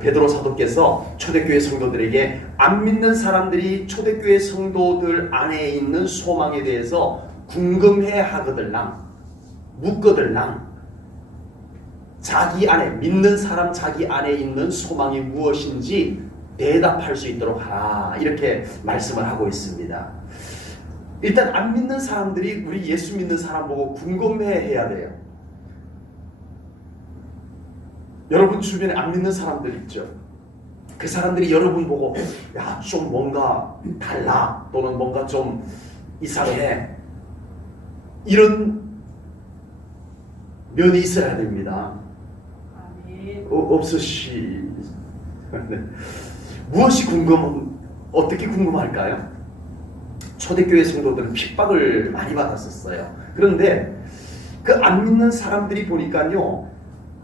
베드로 사도께서 초대교회 성도들에게 안 믿는 사람들이 초대교회 성도들 안에 있는 소망에 대해서 궁금해 하거들랑 묻거들랑 자기 안에 믿는 사람 자기 안에 있는 소망이 무엇인지 대답할 수 있도록 하라, 이렇게 말씀을 하고 있습니다. 일단 안 믿는 사람들이 우리 예수 믿는 사람 보고 궁금해해야 돼요. 여러분 주변에 안 믿는 사람들 있죠. 그 사람들이 여러분 보고 야, 좀 뭔가 달라, 또는 뭔가 좀 이상해, 이런 면이 있어야 됩니다. 없으시. 무엇이 어떻게 궁금할까요? 초대교회 성도들은 핍박을 많이 받았었어요. 그런데 그 안 믿는 사람들이 보니까요,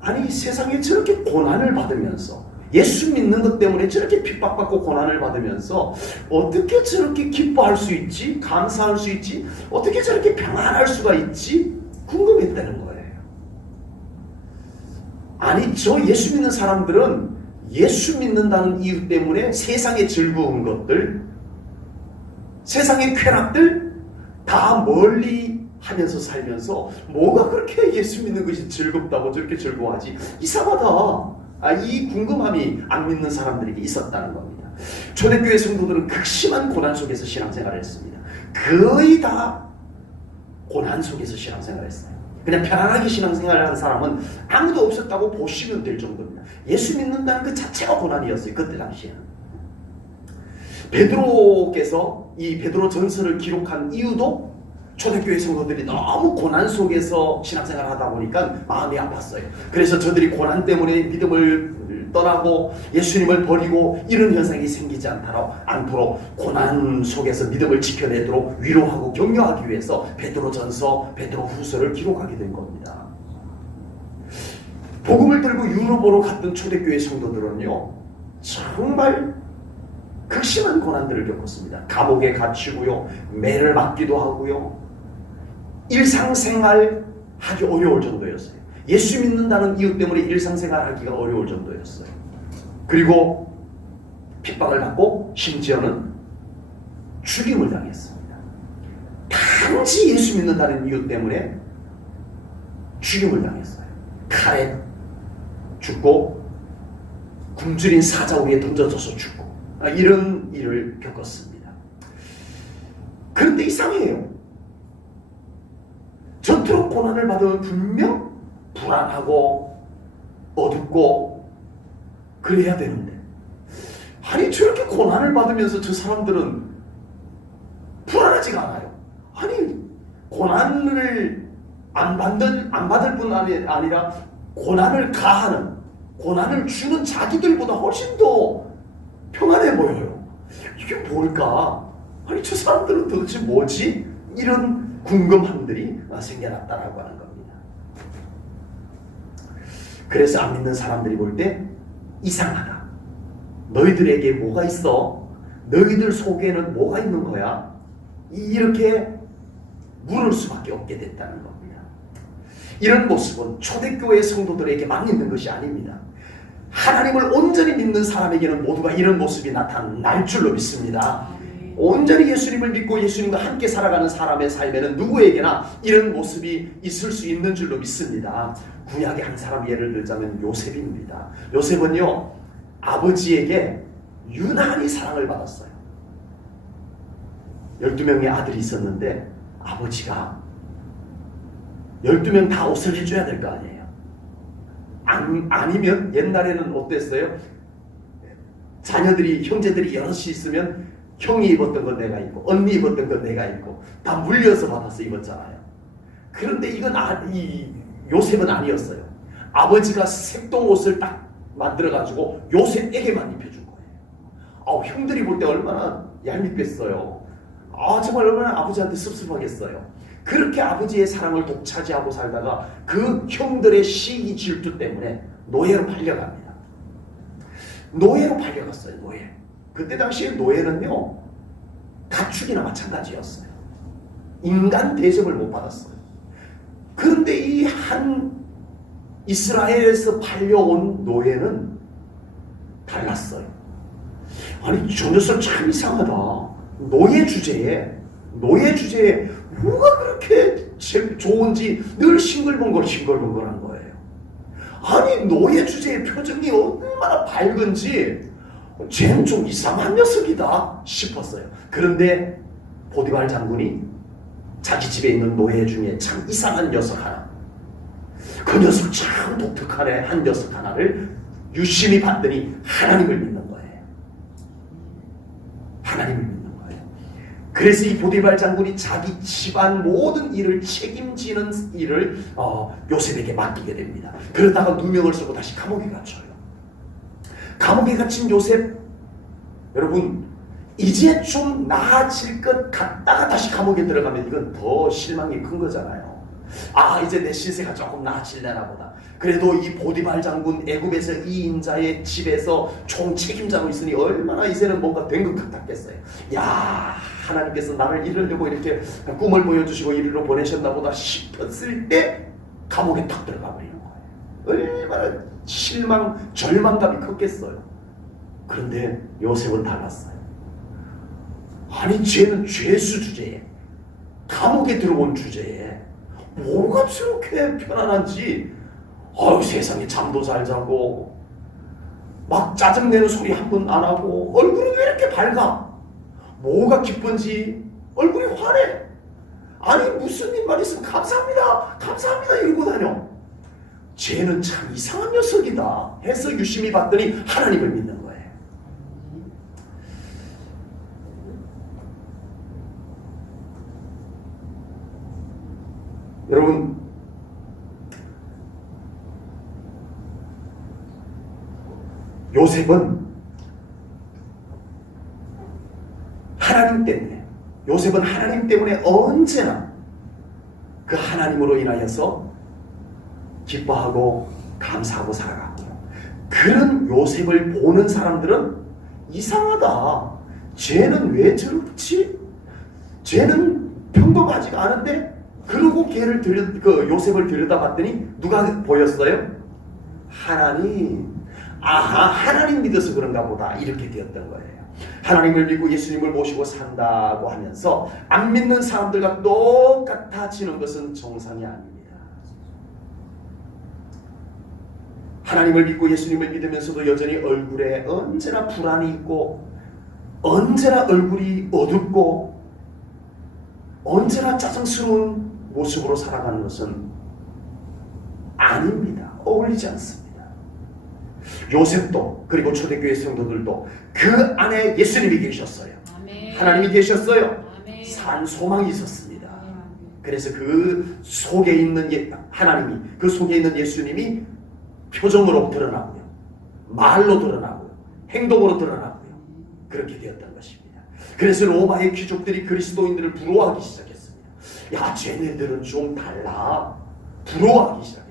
아니 세상에 저렇게 고난을 받으면서 예수 믿는 것 때문에 저렇게 핍박받고 고난을 받으면서 어떻게 저렇게 기뻐할 수 있지? 감사할 수 있지? 어떻게 저렇게 평안할 수가 있지? 궁금했다는 거예요. 아니 저 예수 믿는 사람들은 예수 믿는다는 이유 때문에 세상의 즐거운 것들, 세상의 쾌락들 다 멀리 하면서 살면서 뭐가 그렇게 예수 믿는 것이 즐겁다고 저렇게 즐거워하지? 이상하다. 이 궁금함이 안 믿는 사람들에게 있었다는 겁니다. 초대교회 성도들은 극심한 고난 속에서 신앙생활을 했습니다. 거의 다 고난 속에서 신앙생활을 했어요. 그냥 편안하게 신앙생활을 한 사람은 아무도 없었다고 보시면 될 정도입니다. 예수 믿는다는 그 자체가 고난이었어요. 그때 당시에는. 베드로께서 이 베드로 전서를 기록한 이유도 초대교회 성도들이 너무 고난 속에서 신앙생활을 하다 보니까 마음이 아팠어요. 그래서 저들이 고난 때문에 믿음을 떠나고 예수님을 버리고 이런 현상이 생기지 않도록 고난 속에서 믿음을 지켜내도록 위로하고 격려하기 위해서 베드로전서, 베드로후서를 기록하게 된 겁니다. 복음을 들고 유럽으로 갔던 초대교회 성도들은요, 정말 극심한 고난들을 겪었습니다. 감옥에 갇히고요, 매를 맞기도 하고요, 일상생활 하기 어려울 정도였어요. 예수 믿는다는 이유 때문에 일상생활 하기가 어려울 정도였어요. 그리고 핍박을 받고 심지어는 죽임을 당했습니다. 단지 예수 믿는다는 이유 때문에 죽임을 당했어요. 칼에 죽고 굶주린 사자 위에 던져져서 죽고, 이런 일을 겪었습니다. 그런데 이상해요. 저토록 고난을 받으면 분명 불안하고 어둡고 그래야 되는데, 아니 저렇게 고난을 받으면서 저 사람들은 불안하지가 않아요. 아니 고난을 안 받을 뿐 아니라 고난을 가하는, 고난을 주는 자기들보다 훨씬 더 평안해 보여요. 이게 뭘까? 아니 저 사람들은 도대체 뭐지? 이런 궁금함들이 생겨났다라고 하는 겁니다. 그래서 안 믿는 사람들이 볼 때 이상하다. 너희들에게 뭐가 있어? 너희들 속에는 뭐가 있는 거야? 이렇게 물을 수밖에 없게 됐다는 겁니다. 이런 모습은 초대교회 성도들에게만 있는 것이 아닙니다. 하나님을 온전히 믿는 사람에게는 모두가 이런 모습이 나타날 줄로 믿습니다. 온전히 예수님을 믿고 예수님과 함께 살아가는 사람의 삶에는 누구에게나 이런 모습이 있을 수 있는 줄로 믿습니다. 구약의 한 사람 예를 들자면 요셉입니다. 요셉은요, 아버지에게 유난히 사랑을 받았어요. 12명의 아들이 있었는데 아버지가 12명 다 옷을 해줘야 될 거 아니에요. 아니면 옛날에는 어땠어요? 자녀들이, 형제들이 여럿이 있으면 형이 입었던 건 내가 입고 언니 입었던 건 내가 입고 다 물려서 받아서 입었잖아요. 그런데 이건 요셉은 아니었어요. 아버지가 색동옷을 딱 만들어가지고 요셉에게만 입혀준 거예요. 형들이 볼 때 얼마나 얄밉겠어요. 정말 얼마나 아버지한테 씁쓸하겠어요. 그렇게 아버지의 사랑을 독차지하고 살다가 그 형들의 시기 질투 때문에 노예로 팔려갑니다. 노예로 팔려갔어요. 노예. 그때 당시에 노예는요, 가축이나 마찬가지였어요. 인간 대접을 못 받았어요. 그런데 이 한 이스라엘에서 팔려온 노예는 달랐어요. 아니 저 녀석 참 이상하다. 노예 주제에 뭐가 그렇게 좋은지 늘 싱글벙글한 거예요. 아니 노예 주제의 표정이 얼마나 밝은지 쟤는 좀 이상한 녀석이다 싶었어요. 그런데 보디발 장군이 자기 집에 있는 노예 중에 참 이상한 녀석 하나, 그 녀석 참 독특하네 한 녀석 하나를 유심히 봤더니 하나님을 믿는 거예요. 하나님을 믿는 거예요. 그래서 이 보디발 장군이 자기 집안 모든 일을 책임지는 일을 요셉에게 맡기게 됩니다. 그러다가 누명을 쓰고 다시 감옥에 갇혀요. 감옥에 갇힌 요셉, 여러분 이제 좀 나아질 것 같다가 다시 감옥에 들어가면 이건 더 실망이 큰 거잖아요. 아 이제 내 신세가 조금 나아질려나 보다. 그래도 이 보디발 장군 애굽에서 이 인자의 집에서 총 책임자로 있으니 얼마나 이제는 뭔가 된 것 같았겠어요. 야 하나님께서 나를 이루려고 이렇게 꿈을 보여주시고 이리로 보내셨나 보다 싶었을 때 감옥에 탁 들어가 버리는 거예요. 얼마나 실망 절망감이 컸겠어요. 그런데 요셉은 달랐어요. 아니 쟤는 죄수 주제에, 감옥에 들어온 주제에 뭐가 저렇게 편안한지, 세상에 잠도 잘 자고 막 짜증내는 소리 한 번 안 하고 얼굴은 왜 이렇게 밝아? 뭐가 기쁜지 얼굴이 환해. 아니 무슨 일만 있으면 감사합니다 이러고 다녀. 쟤는 참 이상한 녀석이다 해서 유심히 봤더니 하나님을 믿는 거예요. 여러분 요셉은 하나님 때문에 언제나 그 하나님으로 인하여서 기뻐하고 감사하고 살아갔고요. 그런 요셉을 보는 사람들은 이상하다. 쟤는 왜 저렇지? 쟤는 평범하지가 않은데? 그러고 요셉을 들여다봤더니 누가 보였어요? 하나님. 하나님 믿어서 그런가 보다 이렇게 되었던 거예요. 하나님을 믿고 예수님을 모시고 산다고 하면서 안 믿는 사람들과 똑같아지는 것은 정상이 아닙니다. 하나님을 믿고 예수님을 믿으면서도 여전히 얼굴에 언제나 불안이 있고 언제나 얼굴이 어둡고 언제나 짜증스러운 모습으로 살아가는 것은 아닙니다. 어울리지 않습니다. 요셉도 그리고 초대교회 성도들도 그 안에 예수님이 계셨어요. 아멘. 하나님이 계셨어요. 아멘. 산 소망이 있었습니다. 아멘. 그래서 그 속에 있는 하나님이, 그 속에 있는 예수님이 표정으로 드러나고요, 말로 드러나고요, 행동으로 드러나고요. 그렇게 되었던 것입니다. 그래서 로마의 귀족들이 그리스도인들을 부러워하기 시작했습니다. 야, 쟤네들은 좀 달라. 부러워하기 시작했어요.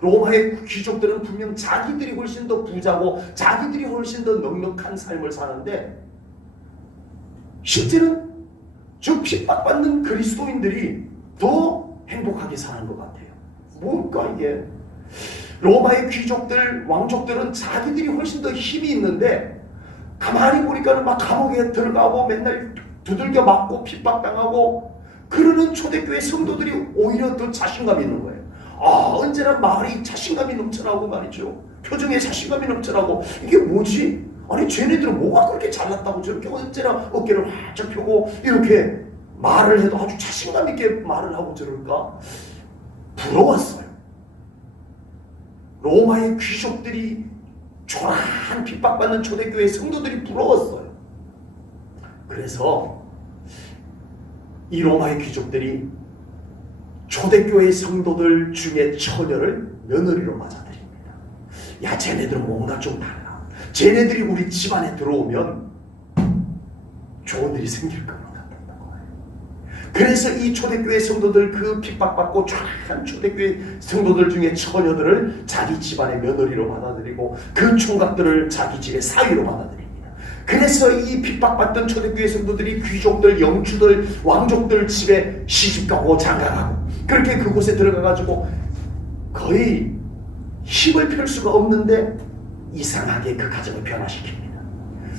로마의 귀족들은 분명 자기들이 훨씬 더 부자고 자기들이 훨씬 더 넉넉한 삶을 사는데 실제는 저 핍박받는 그리스도인들이 더 행복하게 사는 것 같아요. 뭘까 이게? 로마의 귀족들, 왕족들은 자기들이 훨씬 더 힘이 있는데 가만히 보니까는 막 감옥에 들어가고 맨날 두들겨 맞고 핍박당하고 그러는 초대교회 성도들이 오히려 더 자신감 있는 거예요. 언제나 말이 자신감이 넘쳐나고 말이죠. 표정에 자신감이 넘쳐나고 이게 뭐지? 아니 쟤네들은 뭐가 그렇게 잘났다고 저렇게 언제나 어깨를 활짝 펴고 이렇게 말을 해도 아주 자신감 있게 말을 하고 저럴까? 부러웠어요. 로마의 귀족들이 초라한 핍박받는 초대교회 성도들이 부러웠어요. 그래서 이 로마의 귀족들이 초대교회 성도들 중에 처녀를 며느리로 맞아들입니다. 야, 쟤네들은 뭔가 좀 달라. 쟤네들이 우리 집안에 들어오면 좋은 일이 생길 것 같다는 거예요. 그래서 이 초대교회 성도들, 그 핍박받고 쫙한 초대교회 성도들 중에 처녀들을 자기 집안의 며느리로 받아들이고 그 총각들을 자기 집의 사위로 받아들입니다. 그래서 이 핍박받던 초대교회 성도들이 귀족들, 영주들, 왕족들 집에 시집가고 장가가고 그렇게 그곳에 들어가가지고 거의 힘을 펼 수가 없는데 이상하게 그 가정을 변화시킵니다.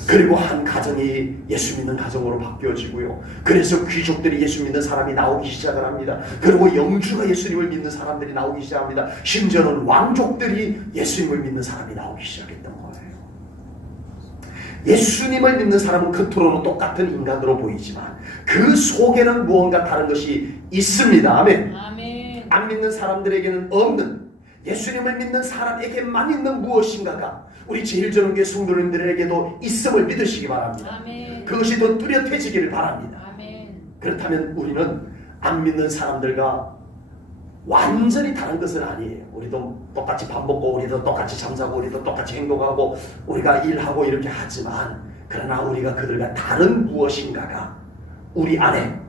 그리고 한 가정이 예수 믿는 가정으로 바뀌어지고요. 그래서 귀족들이 예수 믿는 사람이 나오기 시작을 합니다. 그리고 영주가 예수님을 믿는 사람들이 나오기 시작합니다. 심지어는 왕족들이 예수님을 믿는 사람이 나오기 시작했던 거예요. 예수님을 믿는 사람은 겉으로는 똑같은 인간으로 보이지만 그 속에는 무언가 다른 것이 있습니다. 아멘. 아멘. 안 믿는 사람들에게는 없는, 예수님을 믿는 사람에게만 있는 무엇인가가 우리 제일전원교회 성도님들에게도 있음을 믿으시기 바랍니다. 아멘. 그것이 더 뚜렷해지기를 바랍니다. 아멘. 그렇다면 우리는 안 믿는 사람들과 완전히 다른 것은 아니에요. 우리도 똑같이 밥 먹고 우리도 똑같이 잠자고 우리도 똑같이 행동하고 우리가 일하고 이렇게 하지만, 그러나 우리가 그들과 다른 무엇인가가 우리 안에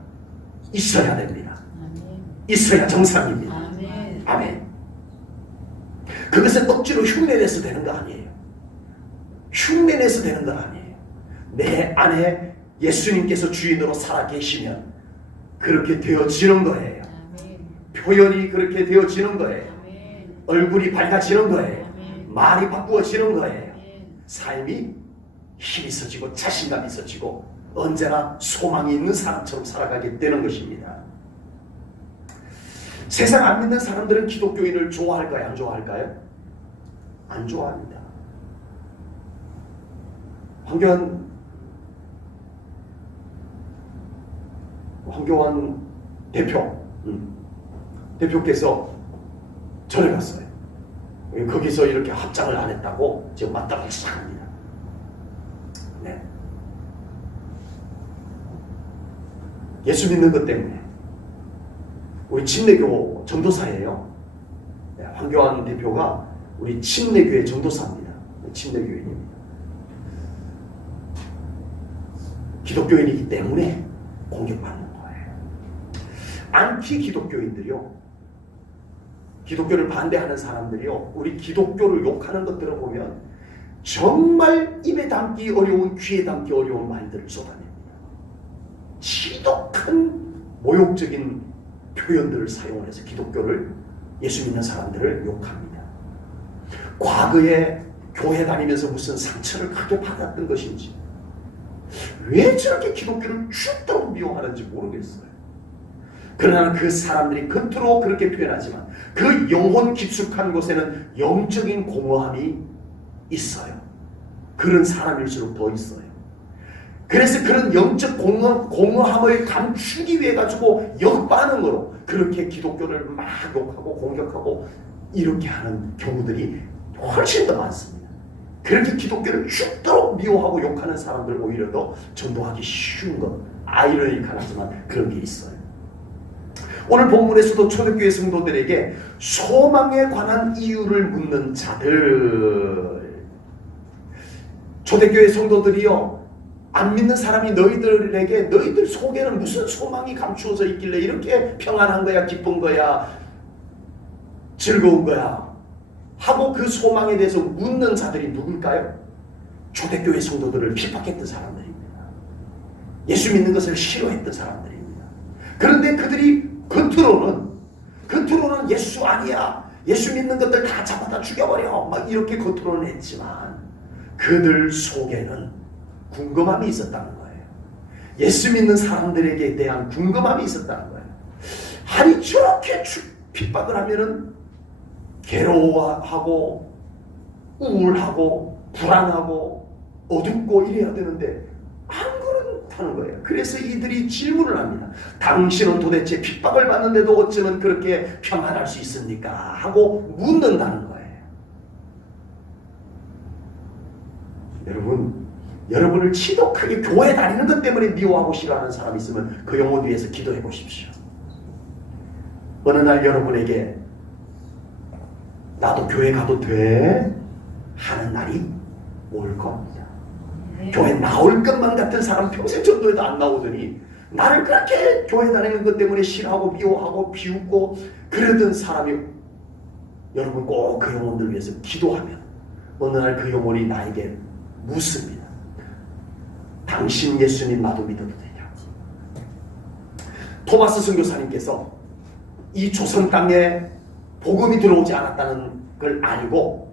있어야 됩니다. 아멘. 있어야 정상입니다. 아멘. 아멘. 그것은 억지로 흉내내서 되는 거 아니에요. 흉내내서 되는 건 아니에요. 내 안에 예수님께서 주인으로 살아 계시면 그렇게 되어지는 거예요. 아멘. 표현이 그렇게 되어지는 거예요. 아멘. 얼굴이 밝아지는 거예요. 아멘. 말이 바꾸어지는 거예요. 아멘. 삶이 힘이 있어지고 자신감이 있어지고 언제나 소망이 있는 사람처럼 살아가게 되는 것입니다. 세상 안 믿는 사람들은 기독교인을 좋아할까요? 안 좋아할까요? 안 좋아합니다. 황교안 대표께서 절에 갔어요. 거기서 이렇게 합장을 안 했다고 지금 맞다고 시작합니다. 네. 예수 믿는 것 때문에. 우리 침례교 전도사예요. 네, 황교안 대표가 우리 침례교회 전도사입니다. 침례교인입니다. 기독교인이기 때문에 공격받는 거예요. 안티 기독교인들이요, 기독교를 반대하는 사람들이요, 우리 기독교를 욕하는 것들을 보면 정말 입에 담기 어려운, 귀에 담기 어려운 말들을 쏟아냅니다. 지독한 모욕적인 표현들을 사용해서 기독교를, 예수 믿는 사람들을 욕합니다. 과거에 교회 다니면서 무슨 상처를 크게 받았던 것인지, 왜 저렇게 기독교를 죽도록 미워하는지 모르겠어요. 그러나 그 사람들이 겉으로 그렇게 표현하지만 그 영혼 깊숙한 곳에는 영적인 공허함이 있어요. 그런 사람일수록 더 있어요. 그래서 그런 영적 공허함을 감추기 위해 가지고 역반응으로 그렇게 기독교를 막 욕하고 공격하고 이렇게 하는 경우들이 훨씬 더 많습니다. 그렇게 기독교를 죽도록 미워하고 욕하는 사람들 오히려 더 전도하기 쉬운 것, 아이러니컬하지만 그런 게 있어요. 오늘 본문에서도 초대교회 성도들에게 소망에 관한 이유를 묻는 자들, 초대교회 성도들이요, 안 믿는 사람이 너희들에게 너희들 속에는 무슨 소망이 감추어져 있길래 이렇게 평안한 거야, 기쁜 거야, 즐거운 거야 하고 그 소망에 대해서 묻는 자들이 누굴까요? 초대교회 성도들을 핍박했던 사람들입니다. 예수 믿는 것을 싫어했던 사람들입니다. 그런데 그들이 겉으로는 예수 아니야, 예수 믿는 것들 다 잡아다 죽여버려 막 이렇게 겉으로는 했지만 그들 속에는 궁금함이 있었다는 거예요. 예수 믿는 사람들에게 대한 궁금함이 있었다는 거예요. 아니 저렇게 핍박을 하면은 괴로워하고 우울하고 불안하고 어둡고 이래야 되는데 안 그렇다는 거예요. 그래서 이들이 질문을 합니다. 당신은 도대체 핍박을 받는데도 어쩌면 그렇게 평안할 수 있습니까? 하고 묻는다는 거예요. 여러분을 지독하게 교회 다니는 것 때문에 미워하고 싫어하는 사람이 있으면 그 영혼 위해서 기도해 보십시오. 어느 날 여러분에게 나도 교회 가도 돼? 하는 날이 올 겁니다. 교회 나올 것만 같은 사람 평생 전도에도 안 나오더니 나를 그렇게 교회 다니는 것 때문에 싫어하고 미워하고 비웃고 그러던 사람이, 여러분 꼭 그 영혼들 위해서 기도하면 어느 날 그 영혼이 나에게 묻습니다. 당신 예수님 나도 믿어도 되냐? 토마스 선교사님께서 이 조선 땅에 복음이 들어오지 않았다는 걸 알고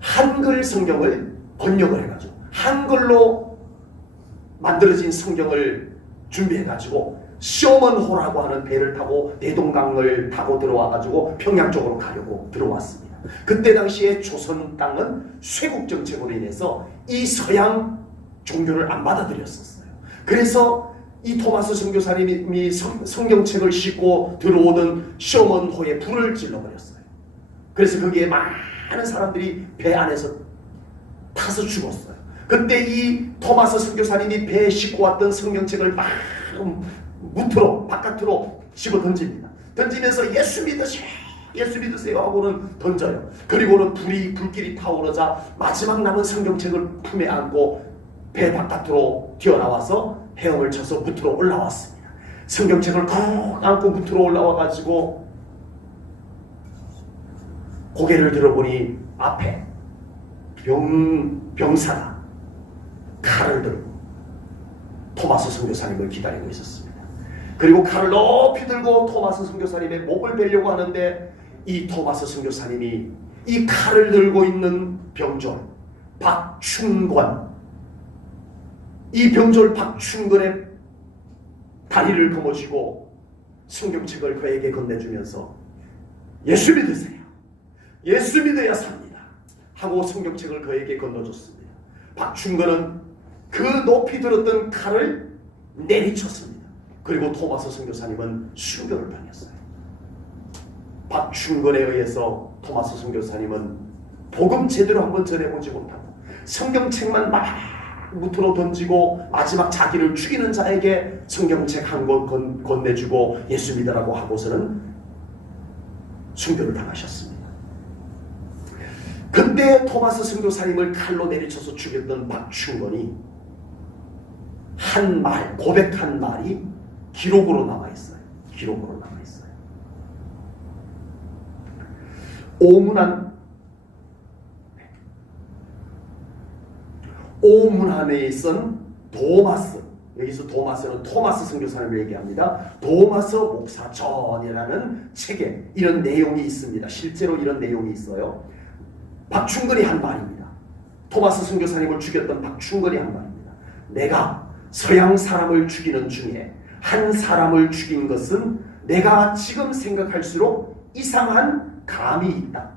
한글 성경을 번역을 해가지고 한글로 만들어진 성경을 준비해가지고 쇼먼호라고 하는 배를 타고 대동강을 타고 들어와가지고 평양 쪽으로 가려고 들어왔습니다. 그때 당시에 조선 땅은 쇄국 정책으로 인해서 이 서양 종교를 안 받아들였었어요. 그래서 이 토마스 선교사님이 성경책을 싣고 들어오던 쇼먼호에 불을 질러버렸어요. 그래서 거기에 많은 사람들이 배 안에서 타서 죽었어요. 그때 이 토마스 선교사님이 배에 싣고 왔던 성경책을 막 무트로 바깥으로 집어 던집니다. 던지면서 예수 믿으세요 하고는 던져요. 그리고는 불길이 타오르자 마지막 남은 성경책을 품에 안고 배 바깥으로 튀어나와서 헤엄을 쳐서 무트로 올라왔습니다. 성경책을 꼭 안고 무트로 올라와가지고 고개를 들어보니 앞에 병사가 칼을 들고 토마스 선교사님을 기다리고 있었습니다. 그리고 칼을 높이 들고 토마스 선교사님의 목을 베려고 하는데 이 토마스 선교사님이 이 칼을 들고 있는 병졸 박충권, 이 병졸 박충권의 다리를 거머쥐고 성경책을 그에게 건네주면서 예수 믿으세요. 예수 믿어야 삽니다. 하고 성경책을 그에게 건너줬습니다. 박충권은 그 높이 들었던 칼을 내리쳤습니다. 그리고 토마스 선교사님은 순교를 당했어요. 박충권에 의해서 토마스 선교사님은 복음 제대로 한번 전해보지 못하고 성경책만 막 무트로 던지고 마지막 자기를 죽이는 자에게 성경책 한 권 건네주고 예수 믿으라고 하고서는 순교를 당하셨습니다. 그때 토마스 선교사님을 칼로 내리쳐서 죽였던 박충권이 한 말, 고백한 말이 기록으로 남아있어요. 기록으로 남아있어요. 오문안에 있던 도마스, 여기서 도마스는 토마스 선교사님을 얘기합니다. 도마스 목사전이라는 책에 이런 내용이 있습니다. 실제로 이런 내용이 있어요. 박충권이 한 말입니다. 토마스 선교사님을 죽였던 박충권이 한 말입니다. 내가 서양 사람을 죽이는 중에 한 사람을 죽인 것은 내가 지금 생각할수록 이상한 감이 있다.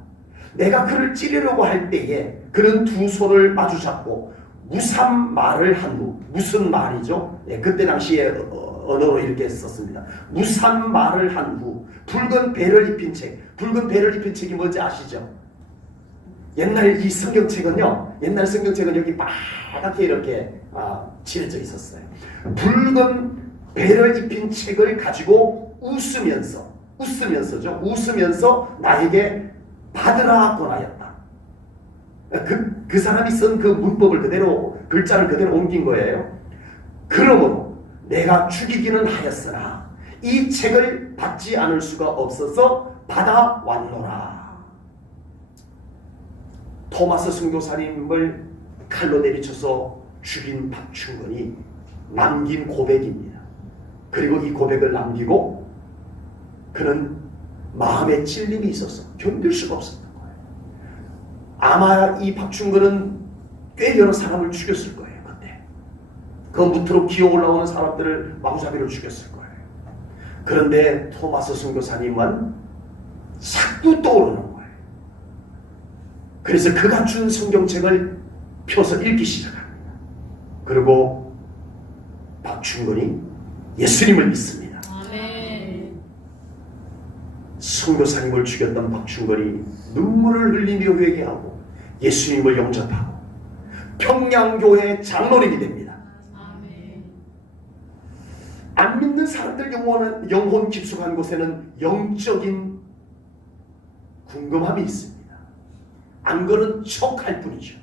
내가 그를 찌르려고 할 때에 그는 두 손을 마주 잡고 무삼 말을 한 후, 무슨 말이죠? 네, 그때 당시에 언어로 이렇게 썼습니다. 무삼 말을 한 후 붉은 배를 입힌 책. 붉은 배를 입힌 책이 뭔지 아시죠? 옛날 이 성경책은요, 옛날 성경책은 여기 빨갛게 이렇게 칠해져 있었어요. 붉은 배를 입힌 책을 가지고 웃으면서 나에게 받으라 권하였다. 그 사람이 쓴 그 문법을 그대로, 글자를 그대로 옮긴 거예요. 그러므로 내가 죽이기는 하였으나 이 책을 받지 않을 수가 없어서 받아왔노라. 토마스 선교사님을 칼로 내리쳐서 죽인 박충권이 남긴 고백입니다. 그리고 이 고백을 남기고 그는 마음에 찔림이 있어서 견딜 수가 없었던 거예요. 아마 이 박충권은 꽤 여러 사람을 죽였을 거예요. 그때 그 무트로 기어 올라오는 사람들을 마구잡이로 죽였을 거예요. 그런데 토마스 선교사님은 자꾸 떠오르는 거예요. 그래서 그가 준 성경책을 펴서 읽기 시작합니다. 그리고 박충권이 예수님을 믿습니다. 아멘. 선교사님을 죽였던 박충권이 눈물을 흘리며 회개하고 예수님을 영접하고 평양교회 장로님이 됩니다. 아멘. 안 믿는 사람들 영혼 깊숙한 곳에는 영적인 궁금함이 있습니다. 안 그런 척할 뿐이죠.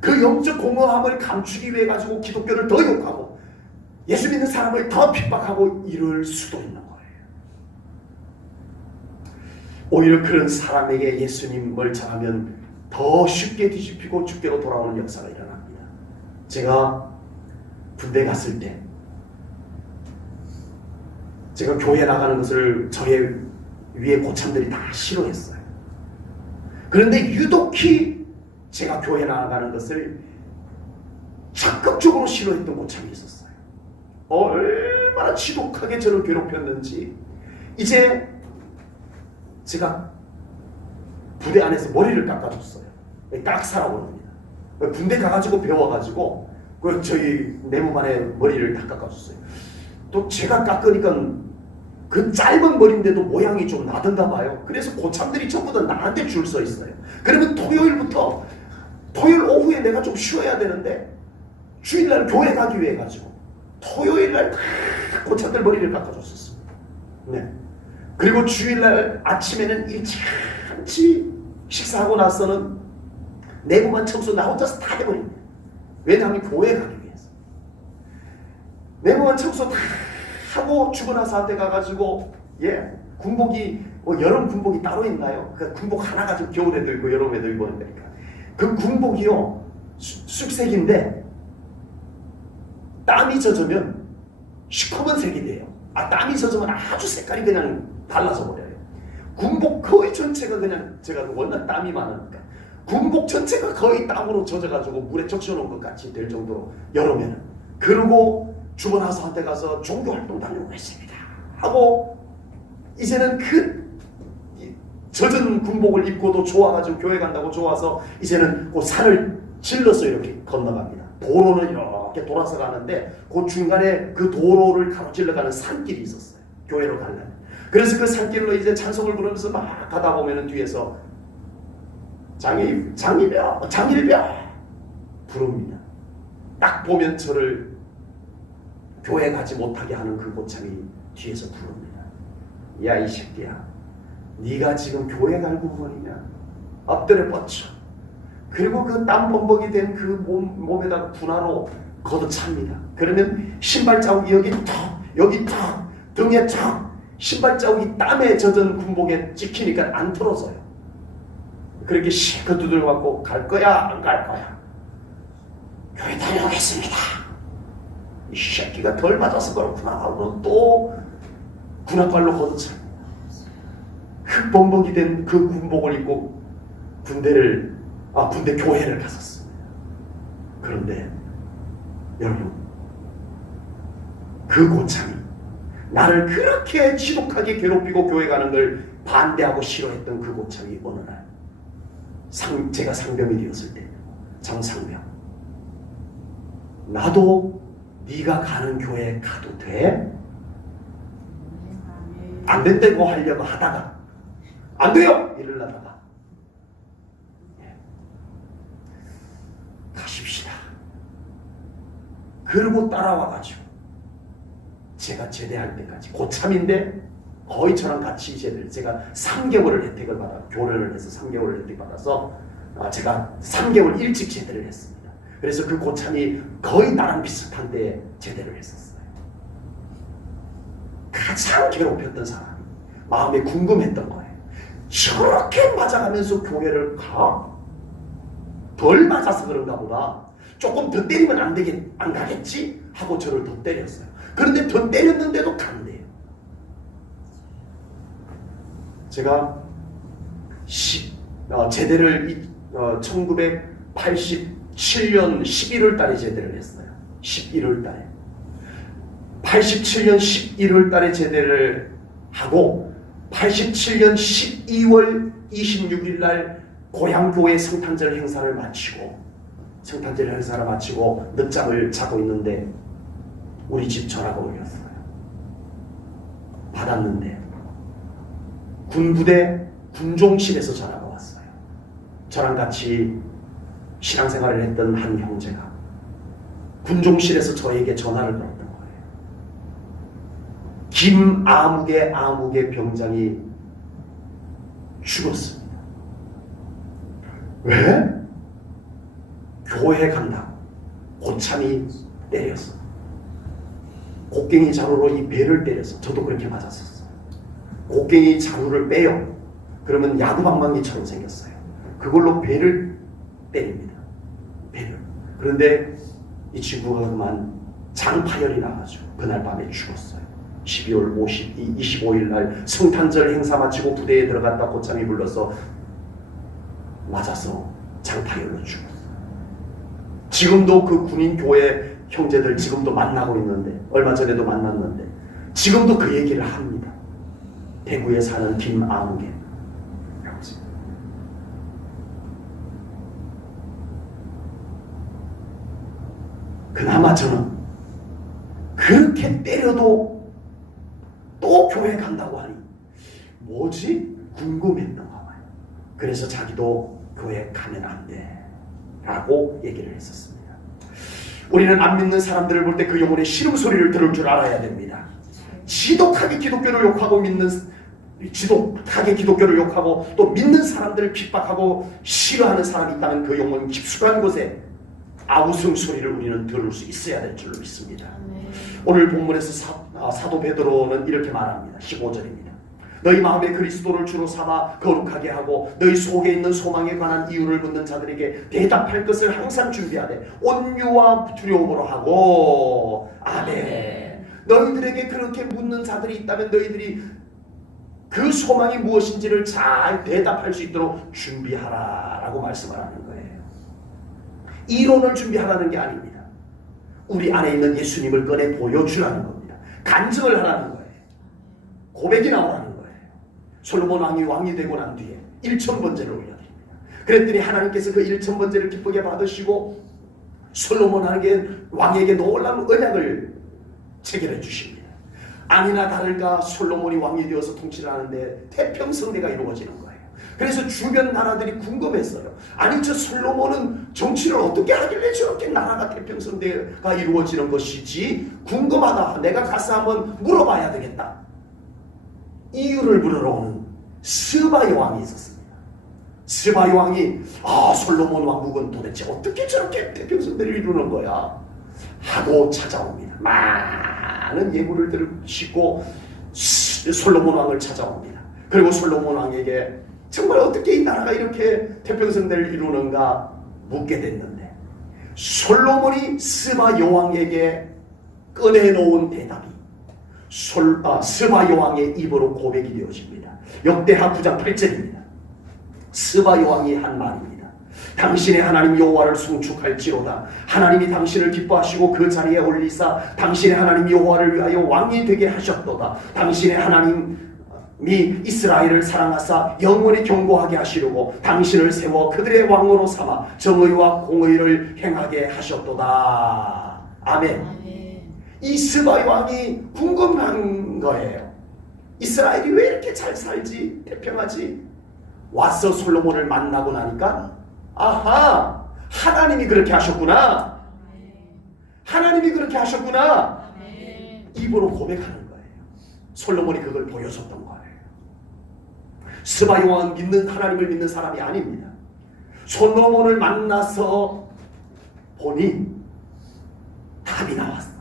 그 영적 공허함을 감추기 위해 가지고 기독교를 더 욕하고 예수 믿는 사람을 더 핍박하고 이럴 수도 있는 거예요. 오히려 그런 사람에게 예수님을 전하면 더 쉽게 뒤집히고 죽게로 돌아오는 역사가 일어납니다. 제가 군대 갔을 때 제가 교회 나가는 것을 저의 위에 고참들이 다 싫어했어요. 그런데 유독히 제가 교회 나가는 것을 적극적으로 싫어했던 고참이 있었어요. 얼마나 지독하게 저를 괴롭혔는지 이제 제가 부대 안에서 머리를 깎아줬어요. 깍사라고 합니다. 군대 가가지고 배워가지고 저희 내무반에 머리를 다 깎아줬어요. 또 제가 깎으니까 그 짧은 머리인데도 모양이 좀 나던가 봐요. 그래서 고참들이 전부 다 나한테 줄 서 있어요. 그러면 토요일 오후에 내가 좀 쉬어야 되는데 주일날 교회 가기 위해 가지고 토요일날 다 고참들 머리를 깎아줬었어요. 네. 그리고 주일날 아침에는 일찌감치 식사하고 나서는 내부만 청소 나 혼자서 다 해버립니다. 왜냐하면 교회 가기 위해서. 내부만 청소 다 하고 주변화사한테 가가지고 군복이 여름 군복이 따로 있나요? 그 군복 하나 가지고 겨울에도 입고 여름에도 입어야 되니까 그 군복이요 쑥색인데 땀이 젖으면 시커먼색이 돼요. 땀이 젖으면 아주 색깔이 그냥 달라져 버려요. 군복 거의 전체가 그냥 제가 워낙 땀이 많으니까 군복 전체가 거의 땀으로 젖어가지고 물에 적셔놓은 것 같이 될 정도로 여름에는. 그리고 주변화사한테 가서 종교활동 다니고 있습니다 하고 이제는 그 젖은 군복을 입고도 좋아가지고 교회 간다고 좋아서 이제는 그 산을 질러서 이렇게 건너갑니다. 도로는 이렇게 돌아서 가는데 그 중간에 그 도로를 가로질러 가는 산길이 있었어요. 교회로 가려면. 그래서 그 산길로 이제 찬송을 부르면서 막 가다 보면은 뒤에서 장일병 부릅니다. 딱 보면 저를 교회 가지 못하게 하는 그 고참이 뒤에서 부릅니다. 야 이 새끼야, 네가 지금 교회 갈 구멍이냐? 엎드려 뻗쳐. 그리고 그 땀 범벅이 된 그 몸에다 분화로 걷어찹니다. 그러면 신발 자국이 여기 턱, 등에 턱, 신발 자국이 땀에 젖은 군복에 찍히니까 안 털어져요. 그렇게 실컷 두들겨갖고 갈 거야 안 갈 거야? 교회 다녀오겠습니다. 이 새끼가 덜 맞아서 그렇구나 하고 또 군화발로 걷어찹니다. 흙범벅이 된 그 군복을 입고 군대 교회를 갔었습니다. 그런데 여러분, 그 고참이 나를 그렇게 지독하게 괴롭히고 교회 가는 걸 반대하고 싫어했던 그 고참이 어느 날 제가 상병이 되었을 때, 장상병, 나도 네가 가는 교회 가도 돼? 안 된다고 하려고 하다가 안 돼요! 이러려다가 가십시다. 그러고 따라와가지고 제가 제대할 때까지 고참인데 거의 저랑 같이 제가 3개월을 혜택을 받아 교련을 해서 3개월을 혜택 받아서 제가 3개월 일찍 제대를 했습니다. 그래서 그 고참이 거의 나랑 비슷한 때에 제대를 했었어요. 가장 괴롭혔던 사람이 마음에 궁금했던 거예요. 저렇게 맞아가면서 교회를 가? 덜 맞아서 그런가 보다. 조금 더 때리면 안 가겠지? 하고 저를 더 때렸어요. 그런데 더 때렸는데도 간대요. 제가 제대를 1987년 11월 달에 제대를 했어요. 11월 달에. 87년 11월 달에 제대를 하고 87년 12월 26일 날 고향교회 성탄절 행사를 마치고 늦잠을 자고 있는데 우리 집 전화가 울렸어요. 받았는데 군부대 군종실에서 전화가 왔어요. 저랑 같이 신앙생활을 했던 한 형제가 군종실에서 저에게 전화를 걸었던 거예요. 김아무개 병장이 죽었습니다. 왜? 교회 간다고 고참이 때렸어. 곡괭이 자루로 이 배를 때려서 저도 그렇게 맞았었어요. 곡괭이 자루를 빼요. 그러면 야구방망이처럼 생겼어요. 그걸로 배를 때립니다. 배를. 그런데 이 친구가 그만 장파열이 나가지고 그날 밤에 죽었어요. 12월 25일 날 성탄절 행사 마치고 부대에 들어갔다 고참이 불러서 맞아서 장파열로 죽었어. 지금도 그 군인 교회 형제들 지금도 만나고 있는데, 얼마 전에도 만났는데 지금도 그 얘기를 합니다. 대구에 사는 김아무개. 그나마 저는 그렇게 때려도 또 교회 간다고 하니 뭐지? 궁금했던 거 봐요. 그래서 자기도 교회 가면 안 돼 라고 얘기를 했었습니다. 우리는 안 믿는 사람들을 볼 때 그 영혼의 신음소리를 들을 줄 알아야 됩니다. 지독하게 기독교를 욕하고 지독하게 기독교를 욕하고 또 믿는 사람들을 핍박하고 싫어하는 사람이 있다면 그 영혼 깊숙한 곳에 아우성 소리를 우리는 들을 수 있어야 될 줄로 믿습니다. 오늘 본문에서 사도 베드로는 이렇게 말합니다. 15절입니다. 너희 마음에 그리스도를 주로 삼아 거룩하게 하고 너희 속에 있는 소망에 관한 이유를 묻는 자들에게 대답할 것을 항상 준비하되 온유와 두려움으로 하고 아멘. 너희들에게 그렇게 묻는 자들이 있다면 너희들이 그 소망이 무엇인지를 잘 대답할 수 있도록 준비하라라고 말씀을 하는 거예요. 이론을 준비하라는 게 아닙니다. 우리 안에 있는 예수님을 꺼내 보여주라는 겁니다. 간증을 하라는 거예요. 고백이 나오라는 거예요. 솔로몬 왕이 되고 난 뒤에 1000번제를 올려드립니다. 그랬더니 하나님께서 그 1000번제를 기쁘게 받으시고 솔로몬 왕에게 놀라운 언약을 체결해 주십니다. 아니나 다를까 솔로몬이 왕이 되어서 통치를 하는데 태평성대가 이루어지는 거예요. 그래서 주변 나라들이 궁금했어요. 아니 저 솔로몬은 정치를 어떻게 하길래 저렇게 나라가 태평성대가 이루어지는 것이지 궁금하다. 내가 가서 한번 물어봐야 되겠다. 이유를 물으러 오는 스바이 왕이 있었습니다. 스바이 왕이 솔로몬 왕국은 도대체 어떻게 저렇게 태평성대를 이루는 거야 하고 찾아옵니다. 많은 예물을 들으시고 솔로몬 왕을 찾아옵니다. 그리고 솔로몬 왕에게 정말 어떻게 이 나라가 이렇게 태평성대를 이루는가 묻게 됐는데 솔로몬이 스바 여왕에게 꺼내놓은 대답이 스바 여왕의 입으로 고백이 되어집니다. 역대하 9장 8절입니다. 스바 여왕이 한 말입니다. 당신의 하나님 여호와를 송축할지로다. 하나님이 당신을 기뻐하시고 그 자리에 올리사 당신의 하나님 여호와를 위하여 왕이 되게 하셨도다. 당신의 하나님이 이스라엘을 사랑하사 영원히 경고하게 하시려고 당신을 세워 그들의 왕으로 삼아 정의와 공의를 행하게 하셨도다. 아멘. 이 스바이 왕이 궁금한 거예요. 이스라엘이 왜 이렇게 잘 살지? 태평하지? 와서 솔로몬을 만나고 나니까 아하! 하나님이 그렇게 하셨구나. 하나님이 그렇게 하셨구나. 입으로 고백하는 거예요. 솔로몬이 그걸 보여줬던 거예요. 스바이 왕은 하나님을 믿는 사람이 아닙니다. 솔로몬을 만나서 보니 답이 나왔어요.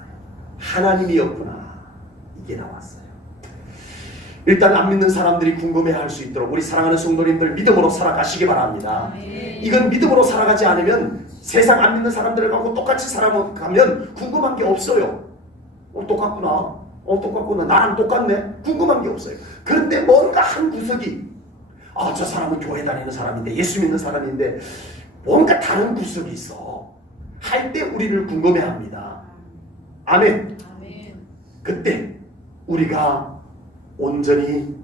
하나님이었구나. 이게 나왔어요. 일단 안 믿는 사람들이 궁금해할 수 있도록 우리 사랑하는 성도님들 믿음으로 살아가시기 바랍니다. 이건 믿음으로 살아가지 않으면 세상 안 믿는 사람들을 갖고 똑같이 살아가면 궁금한 게 없어요. 똑같구나. 나랑 똑같네. 궁금한 게 없어요. 그런데 뭔가 한 구석이 저 사람은 교회 다니는 사람인데 예수 믿는 사람인데 뭔가 다른 구석이 있어 할 때 우리를 궁금해합니다. 아멘. 그때 우리가 온전히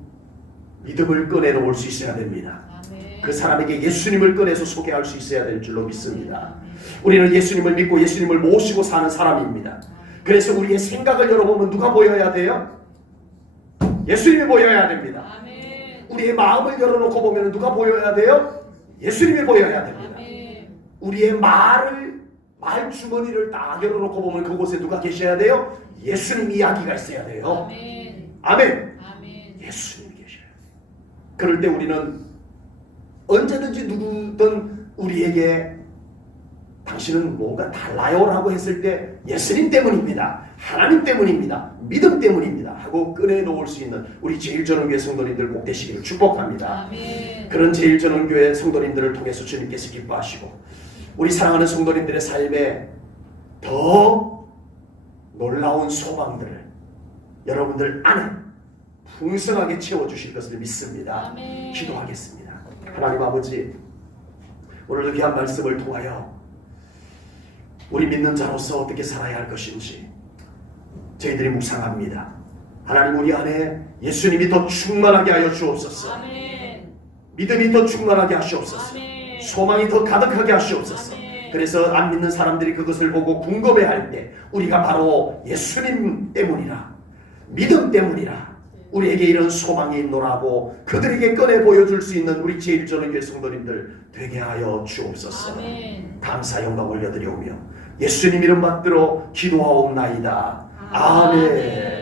믿음을 꺼내놓을 수 있어야 됩니다. 그 사람에게 예수님을 꺼내서 소개할 수 있어야 될 줄로 믿습니다. 우리는 예수님을 믿고 예수님을 모시고 사는 사람입니다. 그래서 우리의 생각을 열어보면 누가 보여야 돼요? 예수님이 보여야 됩니다. 우리의 마음을 열어놓고 보면 누가 보여야 돼요? 예수님이 보여야 됩니다. 우리의 말주머니를 딱 열어놓고 보면 그곳에 누가 계셔야 돼요? 예수님 이야기가 있어야 돼요. 아멘. 예수님이 계셔야 돼요. 그럴 때 우리는 언제든지 누구든 우리에게 당신은 뭔가 달라요 라고 했을 때 예수님 때문입니다. 하나님 때문입니다. 믿음 때문입니다. 하고 꺼내놓을 수 있는 우리 제일전원교회 성도님들 꼭 되시기를 축복합니다. 그런 제일전원교회 성도님들을 통해서 주님께서 기뻐하시고 우리 사랑하는 성도님들의 삶에 더 놀라운 소망들을 여러분들 안에 풍성하게 채워주실 것을 믿습니다. 아멘. 기도하겠습니다. 하나님 아버지, 오늘도 귀한 말씀을 통하여 우리 믿는 자로서 어떻게 살아야 할 것인지 저희들이 묵상합니다. 하나님, 우리 안에 예수님이 더 충만하게 하여 주옵소서. 아멘. 믿음이 더 충만하게 하시옵소서. 아멘. 소망이 더 가득하게 하시옵소서. 아멘. 그래서 안 믿는 사람들이 그것을 보고 궁금해할 때 우리가 바로 예수님 때문이라, 믿음 때문이라 우리에게 이런 소망이 있노라고 그들에게 꺼내 보여줄 수 있는 우리 제1전원교회 성도님들 되게 하여 주옵소서. 아멘. 감사 영광 올려드리오며 예수님 이름 받들어 기도하옵나이다. 아멘.